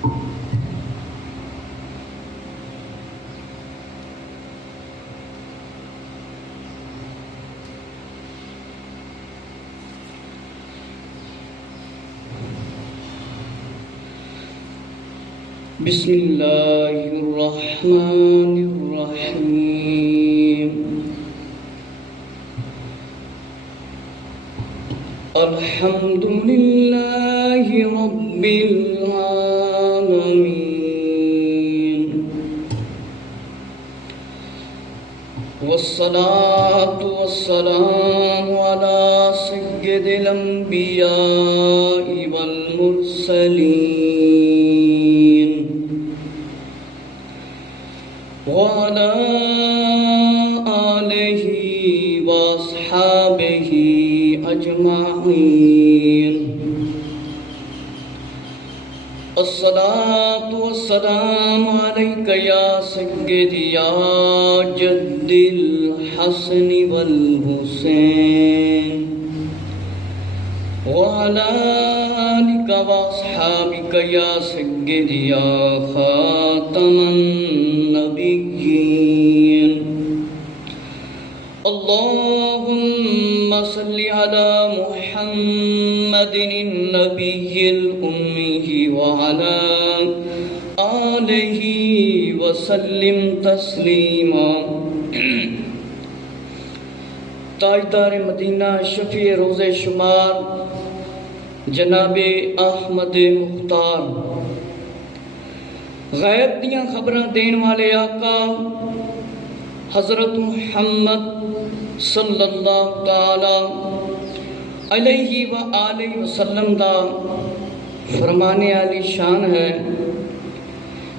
بسم اللہ الرحمن الرحیم الحمد للہ رب العالمین والصلاة والسلام على سید الانبیاء والمرسلین وعلى آلہ واصحابہ اجمعین الصلاة والسلام علیک یا سیدی یا جد الحسن والحسین وعلى آلک واصحابک یا سیدی یا خاتم النبیین اللهم صل على محمد النبي الأمي وعلى آله وسلم تسلیما تاجدار مدینہ شفیع روز شمار جناب احمد مختار غیب دیاں خبراں دین والے آقا حضرت محمد صلی اللہ تعالی علیہ وآلہ وسلم دا فرمانے والی شان ہے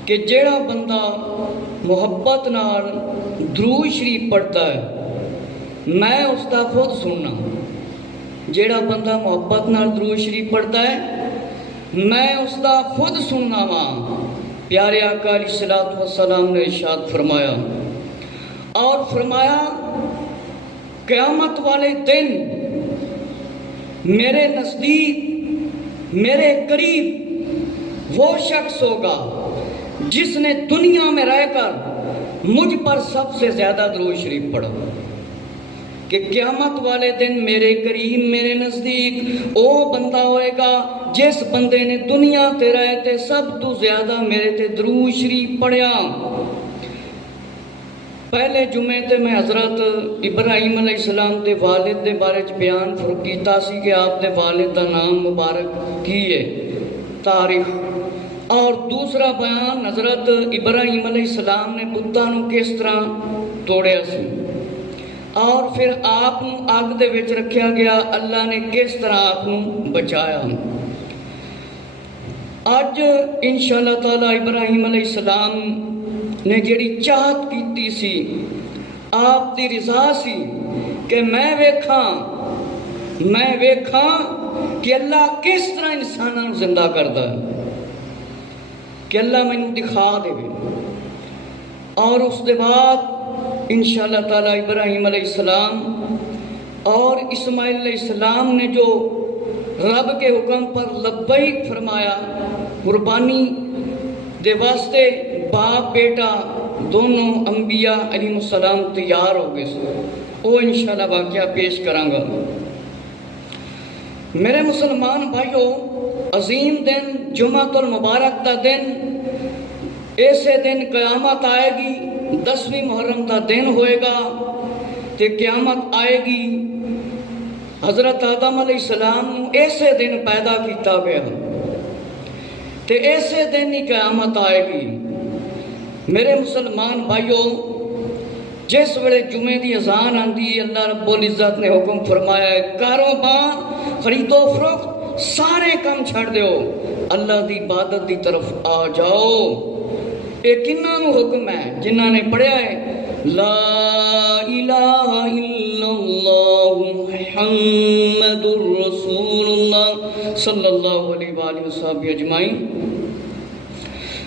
کہ جیڑا بندہ محبت نال درود شریف پڑھتا ہے میں اس دا خود سننا، جیڑا بندہ محبت نال درود شریف پڑھتا ہے میں اس دا خود سننا وا۔ پیارے آقا علیہ الصلوۃ والسلام نے ارشاد فرمایا اور فرمایا قیامت والے دن میرے نزدیک میرے قریب وہ شخص ہوگا جس نے دنیا میں رہ کر مجھ پر سب سے زیادہ درود شریف پڑھا، کہ قیامت والے دن میرے قریب میرے نزدیک وہ بندہ ہوئے گا جس بندے نے دنیا تے رہے تے سب تو زیادہ میرے تے درود شریف پڑھیا۔ پہلے جمعے تے میں حضرت ابراہیم علیہ السلام دے والد دے بارے بیان کیتا سی کہ آپ دے والد دا نام مبارک کی ہے تاریخ، اور دوسرا بیان حضرت ابراہیم علیہ السلام نے بتاں نو کس طرح توڑیا سی، اور پھر آپ نو آگ دے وچ رکھیا گیا، اللہ نے کس طرح آپ نو بچایا۔ اج انشاءاللہ تعالی ابراہیم علیہ السلام نے جڑی چاہت کیتی سی آپ دی رضا سی کہ میں ویکھاں کہ اللہ کس طرح انساناں نو زندہ کردا ہے، کہ اللہ مینوں دکھا دے۔ اور اس دے بعد انشاءاللہ تعالی ابراہیم علیہ السلام اور اسماعیل علیہ السلام نے جو رب کے حکم پر لبیک فرمایا، قربانی دے واسطے باپ بیٹا دونوں انبیاء علیہ السلام تیار ہو گئے، وہ انشاءاللہ واقعہ پیش کراں گا۔ میرے مسلمان بھائیو، عظیم دن جمعۃ المبارک دا دن، ایسے دن قیامت آئے گی، 10ویں محرم دا دن ہوئے گا تے قیامت آئے گی۔ حضرت آدم علیہ السلام نو ایسے دن پیدا کیتا گیا تے ایسے دن ہی قیامت آئے گی۔ میرے مسلمان بھائیو، جس ویلے جمعے دی اذان آندی اللہ رب العزت نے حکم فرمایا ہے کاروبار خرید و فروخت سارے کام چھڑ دیو، اللہ دی عبادت دی طرف آ جاؤ۔ یہ کنہاں نو حکم ہے؟ جنہاں نے پڑھیا ہے لا الہ الا اللہ محمد الرسول اللہ صلی اللہ علیہ وآلہ وسلم اجمعین۔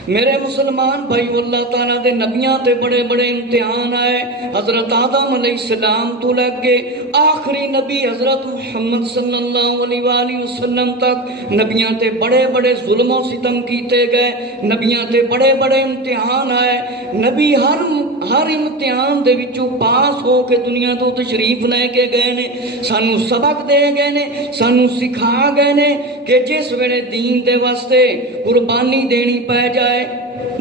میرے مسلمان بھائیو، اللہ تعالیٰ دے نبیاں تے بڑے بڑے امتحان آئے. حضرت آدم علیہ السلام تو لگ کے آخری نبی حضرت محمد صلی اللہ علیہ وآلہ وسلم تک نبیاں تے بڑے بڑے ظلم و ستم کیتے گئے. نبیاں تے بڑے بڑے امتحان آئے. نبی ہر امتحان دے وچوں پاس ہو کے دنیا تو تشریف لے کے گئے نے. سانو سبق دے گئے نے، سانو سکھا گئے نے کہ جس ویلے دین دے واسطے قربانی دینی پہ جائے،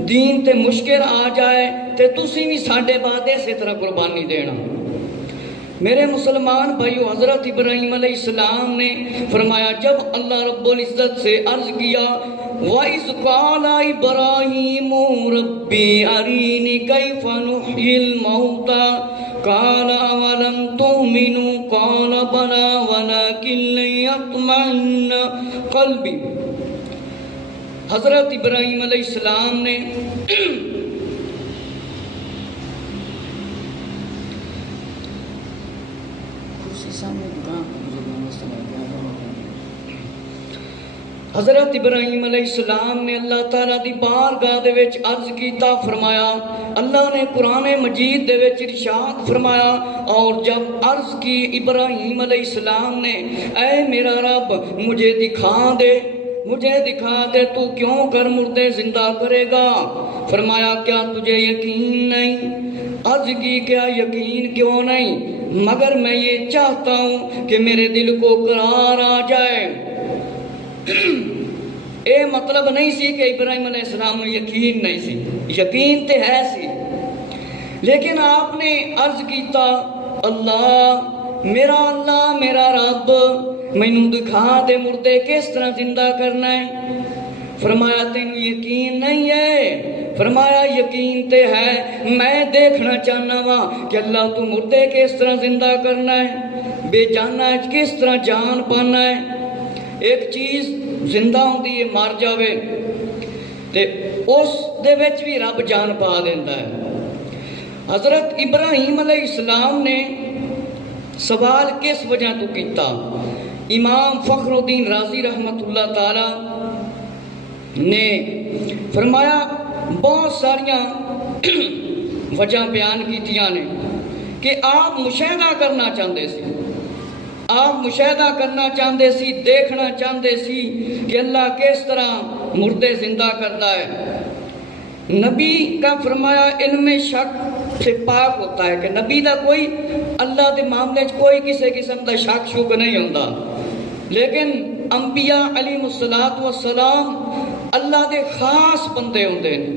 دین تے مشکل آ جائے تے تسی بھی ساڈے بعد اسی طرح قربانی دینا. میرے مسلمان بھائیو، حضرت ابراہیم علیہ السلام نے فرمایا، جب اللہ رب العزت سے عرض کیا وَإِذْ قَالَ إِبْرَاهِيمُ رَبِّ أَرِينِ كَيْفَ نُحْيِي الْمَوْتَى قَالَ أَوَلَمْ تُؤْمِنُوا قَالَ بَلَىٰ وَلَٰكِن لِيَطْمَئِنَّ قَلْبِي. حضرت ابراہیم علیہ السلام نے حضرت ابراہیم علیہ السلام نے اللہ تعالیٰ دی بارگاہ دے وچ عرض کیتا. فرمایا، اللہ نے قرآن مجید دے وچ ارشاد فرمایا، اور جب عرض کی ابراہیم علیہ السلام نے، اے میرا رب مجھے دکھا دے تو کیوں کر مردے زندہ کرے گا. فرمایا، کیا تجھے یقین نہیں؟ عرض کی، کیا یقین کیوں نہیں، مگر میں یہ چاہتا ہوں کہ میرے دل کو قرار آ جائے. اے مطلب نہیں سی کہ ابراہیم علیہ السلام میں یقین نہیں سی، یقین تے ہے سی، لیکن آپ نے عرض کیتا، اللہ میرا رب مینوں دکھا دے مردے کس طرح زندہ کرنا ہے. فرمایا، تینوں یقین نہیں ہے؟ فرمایا، یقین تے ہے، میں دیکھنا چاہنا وا کہ اللہ تو مردے کس طرح زندہ کرنا ہے، بے جانا کس طرح جان پانا ہے. ایک چیز زندہ ہوندی ہے، مر جاوے تے اس دے وچ بھی رب جان پا دیندا ہے. حضرت ابراہیم علیہ السلام نے سوال کس وجہ تو کیتا؟ امام فخر الدین رازی رحمت اللہ تعالی نے فرمایا، بہت ساریاں وجہ بیان کیتیاں نے کہ آپ مشاہدہ کرنا چاہتے سی، دیکھنا چاہتے سی کہ اللہ کس طرح مردے زندہ کرتا ہے. نبی کا فرمایا علم شک سے پاک ہوتا ہے کہ نبی دا کوئی اللہ دے معاملے کوئی کسی قسم دا شک شک نہیں ہوتا. لیکن انبیاء علیہ السلام اللہ دے خاص بندے ہوندے ہیں،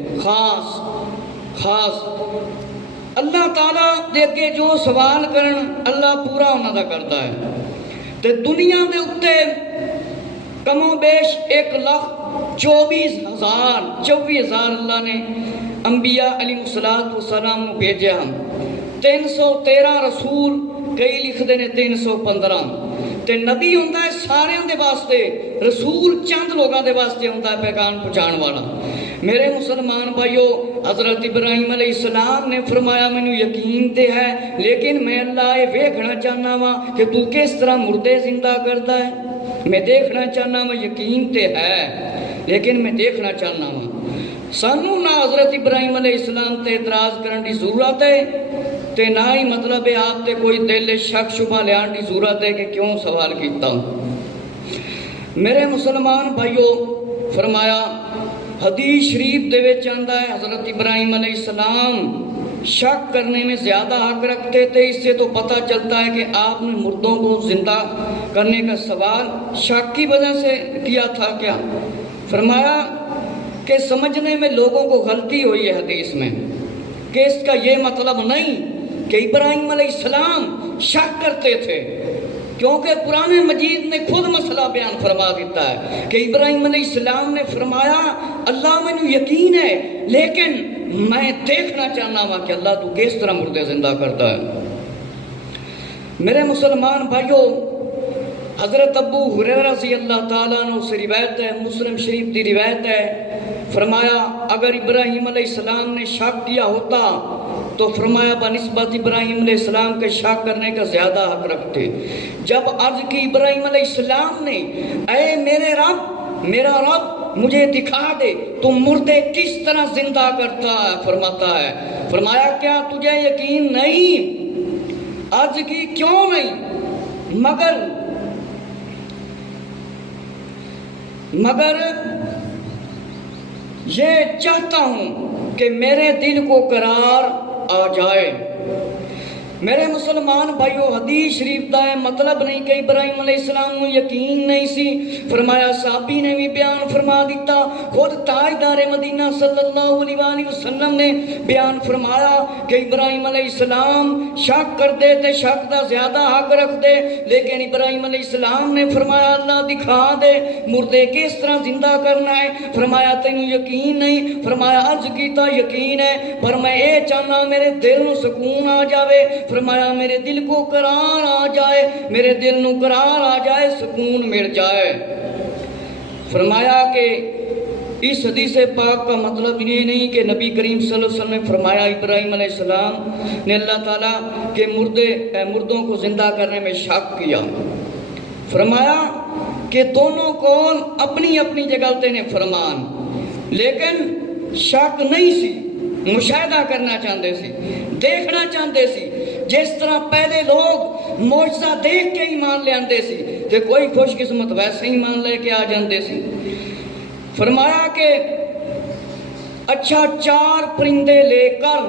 خاص اللہ تعالیٰ دے کے جو سوال کرن اللہ پورا انہاں دا کرتا ہے. تے دنیا دے اتے کم و بیش 1,24,000 اللہ نے انبیاء علیہ السلام کو بھیجا. 313 رسول، کئی لکھتے ہیں 315. تے نبی ہوندہ ہے سارے دے واسطے، رسول چند لوگاں دے واسطے ہوندہ ہے پیغام پہنچان والا. میرے مسلمان بھائیو، حضرت ابراہیم علیہ السلام نے فرمایا، مینوں یقین تے ہے، لیکن میں اللہ یہ ویکھنا چاہنا وا کہ تو کس طرح مردے زندہ کرتا ہے. میں دیکھنا چاہنا وا، یقین تے ہے لیکن میں دیکھنا چاہنا وا. سانو نہ حضرت ابراہیم علیہ السلام تے اعتراض کرن دی ضرورت ہے تے نہ ہی مطلب ہے آپ تے کوئی دل شک شبہ لیان دی ضرورت ہے کہ کیوں سوال کیتا. میرے مسلمان بھائیو، فرمایا حدیث شریف دے وچ آندا ہے حضرت ابراہیم علیہ السلام شک کرنے میں زیادہ حق رکھتے تھے. اس سے تو پتہ چلتا ہے کہ آپ نے مردوں کو زندہ کرنے کا سوال شک کی وجہ سے کیا تھا کیا؟ فرمایا کہ سمجھنے میں لوگوں کو غلطی ہوئی ہے حدیث میں، کہ اس کا یہ مطلب نہیں کہ ابراہیم علیہ السلام شک کرتے تھے، کیونکہ قرآن مجید نے خود مسئلہ بیان فرما دیتا ہے کہ ابراہیم علیہ السلام نے فرمایا، اللہ مجھے یقین ہے لیکن میں دیکھنا چاہنا ہوں کہ اللہ تو کس طرح مردے زندہ کرتا ہے. میرے مسلمان بھائیو، حضرت ابو ہریرہ رضی اللہ تعالیٰ عنہ سے روایت ہے، مسلم شریف دی روایت ہے، فرمایا اگر ابراہیم علیہ السلام نے شک کیا ہوتا تو فرمایا بنسبت ابراہیم علیہ السلام کے شک کرنے کا زیادہ حق رکھتے. جب عرض کی ابراہیم علیہ السلام نے، اے میرے رب میرا رب مجھے دکھا دے تو مردے کس طرح زندہ کرتا ہے. فرماتا ہے، فرمایا کیا تجھے یقین نہیں؟ عرض کی کیوں نہیں؟ مگر یہ چاہتا ہوں کہ میرے دل کو قرار آ جائے. میرے مسلمان بھائیو، حدیث شریف دا مطلب نہیں کہ ابراہیم علیہ السلام کو یقین نہیں سی. فرمایا صحابی نے بھی بیان فرما دیتا، خود تاجدار مدینہ صلی اللہ علیہ وآلہ وسلم نے بیان فرمایا کہ ابراہیم علیہ السلام شک کر دے تے شک دا زیادہ حق رکھ دے، لیکن ابراہیم علیہ السلام نے فرمایا اللہ دکھا دے مردے کس طرح زندہ کرنا ہے. فرمایا تینوں یقین نہیں؟ فرمایا عرض کیتا یقین ہے، پر میں اے چاہنا میرے دل نو سکون آ جاوے. فرمایا میرے دل کو قرار آ جائے، میرے دل نو قرار آ جائے، سکون مل جائے. فرمایا کہ اس حدیث پاک کا مطلب یہ نہیں کہ نبی کریم صلی اللہ علیہ وسلم نے فرمایا ابراہیم علیہ السلام نے اللہ تعالیٰ کے مردوں کو زندہ کرنے میں شک کیا. فرمایا کہ دونوں کون اپنی اپنی جگہ تے نے فرمان، لیکن شک نہیں سی، مشاہدہ کرنا چاہتے سی، دیکھنا چاہتے سی. جس طرح پہلے لوگ معجزہ دیکھ کے ایمان لے آتے سی تے کوئی خوش قسمت ویسے ایمان لے کے آ جاندے سی. فرمایا کہ اچھا 4 پرندے لے کر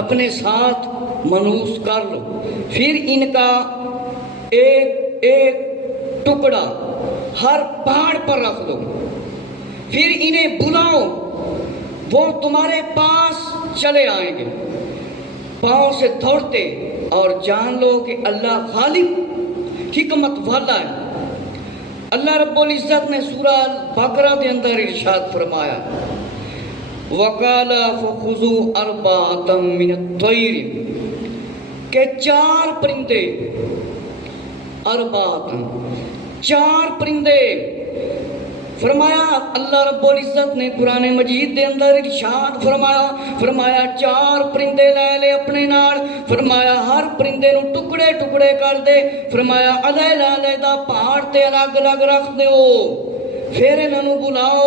اپنے ساتھ منوس کر لو، پھر ان کا ایک ایک ٹکڑا ہر پہاڑ پر رکھ دو، پھر انہیں بلاؤ، وہ تمہارے پاس چلے آئیں گے پاؤں سے دوڑتے، اور جان لو کہ اللہ غالب حکمت والا ہے. اللہ رب العزت نے سورہ البقرہ کے اندر ارشاد فرمایا وَقَالَ فَخُذُوا أَرْبَعَةً مِّنَ الطَّيْرِ کہ 4 پرندے، 4 پرندے. فرمایا اللہ رب العزت نے قرآن مجید دے اندر ارشاد فرمایا 4 پرندے لے لے اپنے نال. فرمایا ہر پرندے نو ٹکڑے ٹکڑے کر دے. فرمایا علیحدہ پہاڑ تے الگ الگ رکھ دیو، پھر انہاں نو بلاؤ،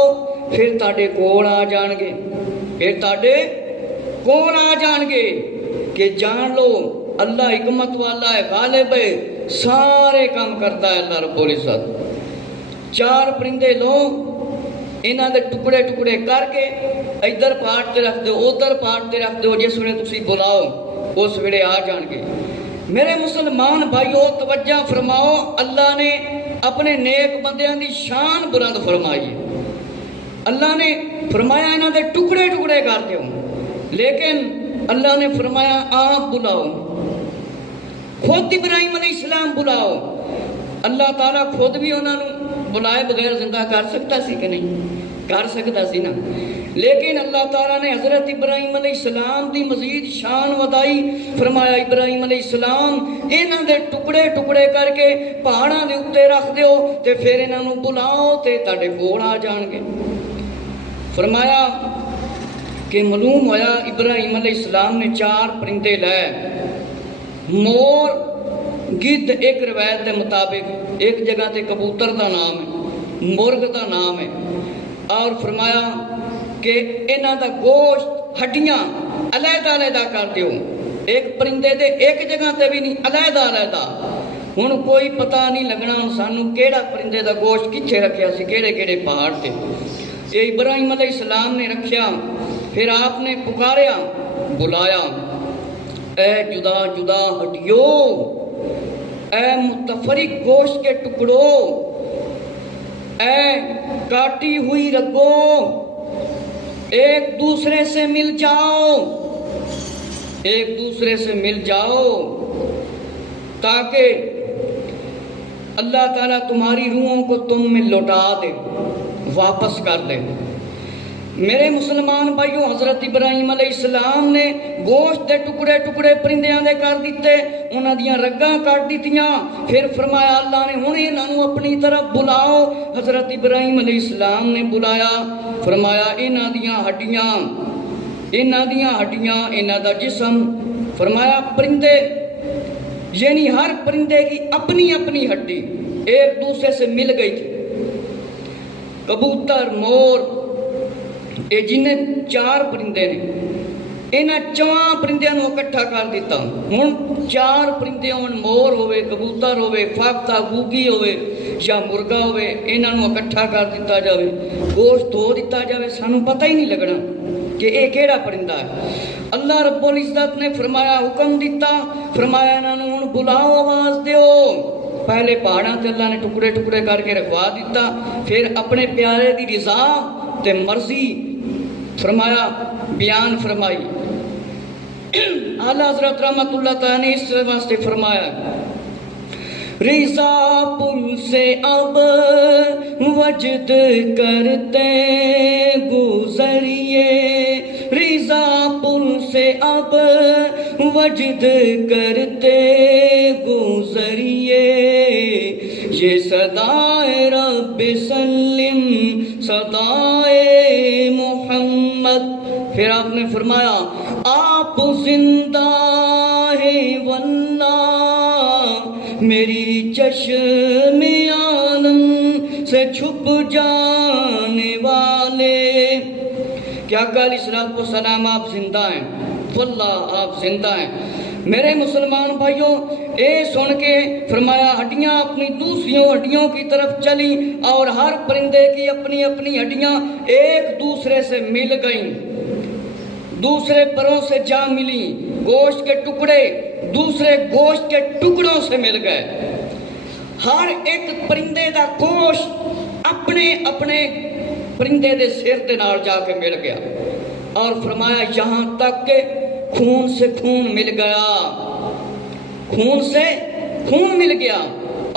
پھر تاڈے کول آ جان گے، پھر تاڈے کول آ جان گے. کہ جان لو اللہ حکمت والا ہے، غالب ہے، سارے کام کرتا ہے اللہ رب العزت. 4 پرندے لو، انہاں دے ٹکڑے ٹکڑے کر کے ادھر پہاڑ تے رکھ دو، ادھر پہاڑ تے رکھ دو، جس ویلے تسی بلاؤ اس ویلے آ جان گے. میرے مسلمان بھائیو توجہ فرماؤ، اللہ نے اپنے نیک بندیاں دی شان بلند فرمائی ہے. اللہ نے فرمایا انہاں دے ٹکڑے ٹکڑے کر دیو، لیکن اللہ نے فرمایا آپ بلاؤ، خود ابراہیم علیہ السلام بلاؤ. اللہ تعالیٰ خود بھی انہوں نے بلائے بغیر زندہ کر سکتا سی کہ نہیں؟ کر سکتا سی نا. لیکن اللہ تعالیٰ نے حضرت ابراہیم علیہ السلام دی مزید شان ودائی. فرمایا ابراہیم علیہ السلام انہاں دے ٹکڑے ٹکڑے کر کے پہاڑاں دے اوتے رکھ دیو تے پھر انہاں نوں بلاؤ تے تاڈے کول آ جان گے. فرمایا کہ معلوم ہویا ابراہیم علیہ السلام نے 4 پرندے لائے. مور، گدھ ایک روایت کے مطابق ایک جگہ تے کبوتر دا نام ہے، مرغ دا نام ہے. اور فرمایا کہ انہاں دا گوشت ہڈیاں علیحدہ علیحدہ کر دیو، ایک پرندے دے ایک جگہ تے بھی نہیں، علیحدہ علیحدہ. ہن کوئی پتہ نہیں لگنا سانوں کیڑا پرندے دا گوشت کتھے رکھیا سی، کیڑے کیڑے پہاڑ تے. یہ ابراہیم علیہ السلام نے رکھیا. پھر آپ نے پکاریا، بلایا، اے جدا جدا ہڈیو، اے متفرق گوشت کے ٹکڑوں، اے کاٹی ہوئی رگوں، ایک دوسرے سے مل جاؤ، ایک دوسرے سے مل جاؤ، تاکہ اللہ تعالیٰ تمہاری روحوں کو تم میں لوٹا دے، واپس کر دے. میرے مسلمان بھائیو، حضرت ابراہیم علیہ السلام نے گوشت دے ٹکڑے ٹکڑے پرندیاں دے کر دیتے، انہاں دیاں رگاں کٹ دیتیاں. پھر فرمایا اللہ نے ہن انہاں نوں اپنی طرف بلاؤ. حضرت ابراہیم علیہ السلام نے بلایا. فرمایا انہاں دیاں ہڈیاں، انہاں دا جسم. فرمایا پرندے یعنی ہر پرندے کی اپنی اپنی ہڈی ایک دوسرے سے مل گئی تھی. کبوتر، مور، یہ جن 4 پرندے نے، انہاں 4 پرندیاں نوں اکٹھا کر دیتا. ہن 4 پرندے ہون، مور ہوئے، کبوتر ہوئے، فاختہ گوگی ہوئے یا مرغا ہوئے، انہاں نوں اکٹھا کر دیتا جاوے، گوشت دھو دیتا جاوے، سانوں پتہ ہی نہیں لگنا کہ یہ کیڑا پرندہ ہے. اللہ رب العزت نے فرمایا، حکم دیتا، فرمایا انہاں نوں ہن بلاؤ، آواز دیو. پہلے پہاڑاں تے اللہ نے ٹکڑے ٹکڑے کر کے رکھوا دیتا، پھر اپنے پیارے دی رضا تے مرضی فرمایا بیان فرمائی. اعلیٰ حضرت رحمت اللہ تعالیٰ نے اس واسطے فرمایا، رضا پل سے اب وجد کرتے گزریے، رضا پل سے اب وجد کرتے گزریے، یہ صدائے رب سلم صدائے محمد. پھر آپ نے فرمایا آپ زندہ ہیں واللہ میری چشم عالم سے چھپ جانے والے. کیا کہ علیہ الصلوۃ والسلام آپ زندہ ہیں، واللہ آپ زندہ ہیں. میرے مسلمان بھائیوں، اے سن کے فرمایا ہڈیاں اپنی دوسریوں ہڈیوں کی طرف چلی اور ہر پرندے کی اپنی اپنی ہڈیاں ایک دوسرے سے مل گئیں، دوسرے پروں سے جا ملی، گوشت کے ٹکڑے دوسرے گوشت کے ٹکڑوں سے مل گئے. ہر ایک پرندے دا گوشت اپنے اپنے پرندے دے سر دے نال جا کے مل گیا، اور فرمایا یہاں تک کہ خون سے خون مل گیا، خون سے خون مل گیا.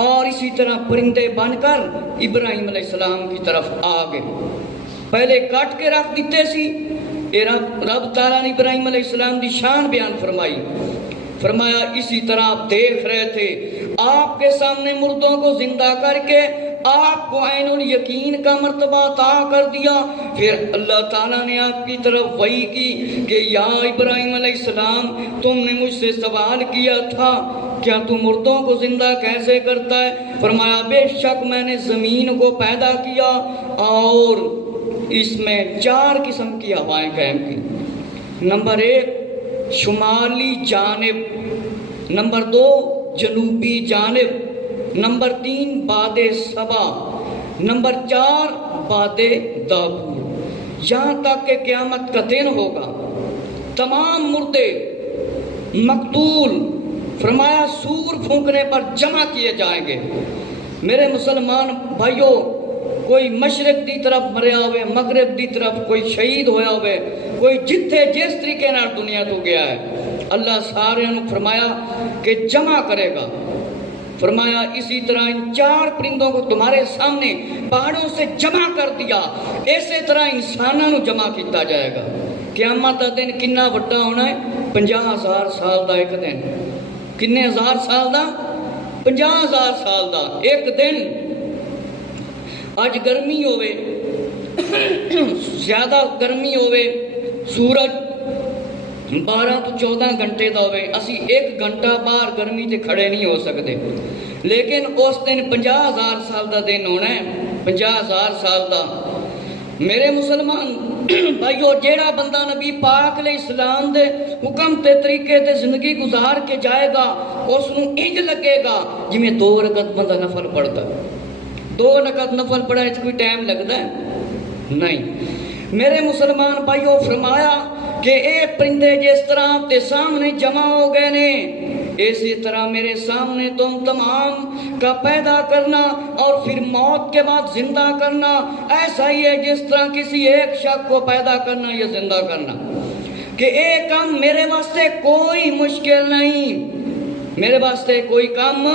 اور اسی طرح پرندے بن کر ابراہیم علیہ السلام کی طرف آ گئے. پہلے کاٹ کے رکھ دیتے سی، رب تعالیٰ نے ابراہیم علیہ السلام دی شان بیان فرمائی. فرمایا اسی طرح آپ دیکھ رہے تھے، آپ کے سامنے مردوں کو زندہ کر کے آپ کو عین الیقین کا مرتبہ عطا کر دیا. پھر اللہ تعالیٰ نے آپ کی طرف وحی کی کہ یا ابراہیم علیہ السلام، تم نے مجھ سے سوال کیا تھا کیا تم مردوں کو زندہ کیسے کرتا ہے؟ فرمایا بے شک میں نے زمین کو پیدا کیا اور اس میں 4 قسم کی ہوائیں قائم کی. نمبر 1 شمالی جانب، نمبر 2 جنوبی جانب، نمبر 3 باد صبا، نمبر 4 باد دابور. یہاں تک کہ قیامت کا دن ہوگا تمام مردے مقتول فرمایا سور پھونکنے پر جمع کیے جائیں گے. میرے مسلمان بھائیوں، کوئی مشرق دی طرف مریا ہوئے، مغرب دی طرف کوئی شہید ہویا ہوئے، کوئی جتھے جس طریقے نال دنیا تو گیا ہے، اللہ سارے انہوں فرمایا کہ جمع کرے گا. فرمایا اسی طرح ان 4 پرندوں کو تمہارے سامنے پہاڑوں سے جمع کر دیا، اسی طرح انسانوں جمع کیتا جائے گا. قیامت دا دن کنا وڈا ہونا ہے؟ 50,000 سال دا ایک دن. کنے ہزار سال دا؟ 50,000 سال دا ایک دن. آج گرمی ہوئے، زیادہ گرمی ہوئے، سورج 12 تو 14 گھنٹے دا ہوئے، اسی 1 گھنٹہ باہر گرمی تے کھڑے نہیں ہو سکتے. لیکن اس دن 50,000 سال دا دن ہونا ہے، 50,000 سال دا. میرے مسلمان بھائیو، جیڑا بندہ نبی پاک علیہ السلام دے حکم تے طریقے تے زندگی گزار کے جائے گا، اس نو انج لگے گا جی میں 2 رکعت بندہ نفل پڑھتا. 2 رکعت نفل پڑھا اس کوئی ٹائم لگتا ہے؟ نہیں. میرے مسلمان بھائیو، فرمایا کہ اے پرندے جس طرح آپ کے سامنے جمع ہو گئے نے، اسی طرح میرے سامنے تم تمام کا پیدا کرنا اور پھر موت کے بعد زندہ کرنا ایسا ہی ہے جس طرح کسی ایک شخص کو پیدا کرنا یا زندہ کرنا. کہ ایک کام میرے واسطے کوئی مشکل نہیں، میرے واسطے کوئی کام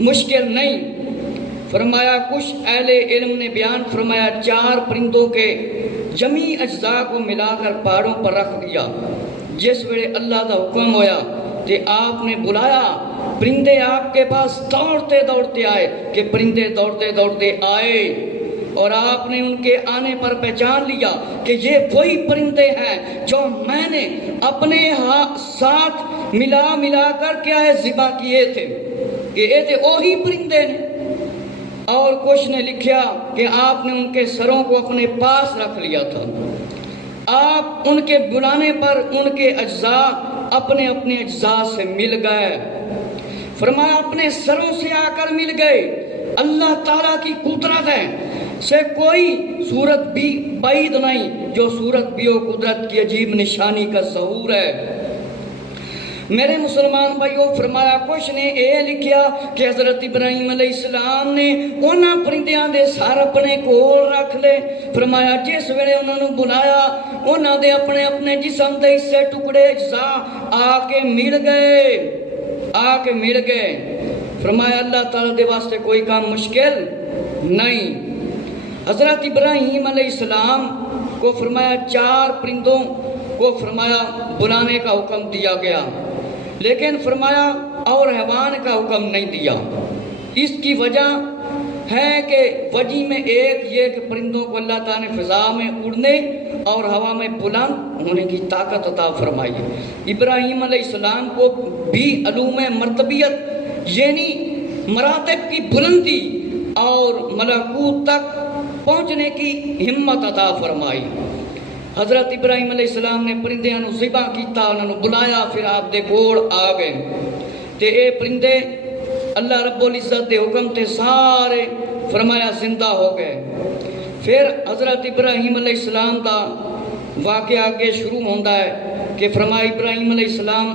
مشکل نہیں. فرمایا کچھ اہل علم نے بیان فرمایا 4 پرندوں کے جمی اجزاء کو ملا کر پہاڑوں پر رکھ دیا. جس ویلے اللہ کا حکم ہویا کہ آپ نے بلایا، پرندے آپ کے پاس دوڑتے دوڑتے آئے، کہ پرندے دوڑتے دوڑتے آئے اور آپ نے ان کے آنے پر پہچان لیا کہ یہ وہی پرندے ہیں جو میں نے اپنے ساتھ ملا کر کیا ہے ذبح کیے تھے، کہ یہ تھے وہی پرندے نے. اور کچھ نے لکھا کہ آپ نے ان کے سروں کو اپنے پاس رکھ لیا تھا. آپ ان کے بلانے پر ان کے اجزاء اپنے اپنے اجزاء سے مل گئے. فرمایا اپنے سروں سے آ کر مل گئے. اللہ تعالیٰ کی قدرت ہے سے کوئی صورت بھی بعید نہیں، جو صورت بھی و قدرت کی عجیب نشانی کا ظہور ہے. میرے مسلمان بھائیو، فرمایا کچھ نے یہ لکھیا کہ حضرت ابراہیم علیہ السلام نے انہاں پرندیاں دے سر اپنے کول رکھ لے. فرمایا جس ویلے انہاں نو بلایا انہاں دے اپنے اپنے جسم دے حصے ٹکڑے اجزاء آ کے مل گئے. فرمایا اللہ تعالیٰ دے واسطے کوئی کام مشکل نہیں. حضرت ابراہیم علیہ السلام کو فرمایا 4 پرندوں کو فرمایا بلانے کا حکم دیا گیا، لیکن فرمایا اور حیوان کا حکم نہیں دیا. اس کی وجہ ہے کہ وجہ میں ایک یہ کہ پرندوں کو اللہ تعالیٰ نے فضا میں اڑنے اور ہوا میں بلند ہونے کی طاقت عطا فرمائی. ابراہیم علیہ السلام کو بھی علوم مرتبیت یعنی مراتب کی بلندی اور ملکوت تک پہنچنے کی ہمت عطا فرمائی. حضرت ابراہیم علیہ السلام نے پرندیاں نو ذبح کیتا، انہاں نو بلایا، پھر آپ دے کول آ گئے تے اے پرندے اللہ رب العزت دے حکم تے سارے فرمایا زندہ ہو گئے. پھر حضرت ابراہیم علیہ السلام دا واقعہ آگے شروع ہوتا ہے کہ فرمایا ابراہیم علیہ السلام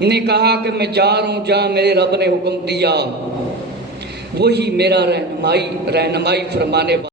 نے کہا کہ میں جا رہا ہوں جہاں میرے رب نے حکم دیا، وہی میرا رہنمائی فرمانے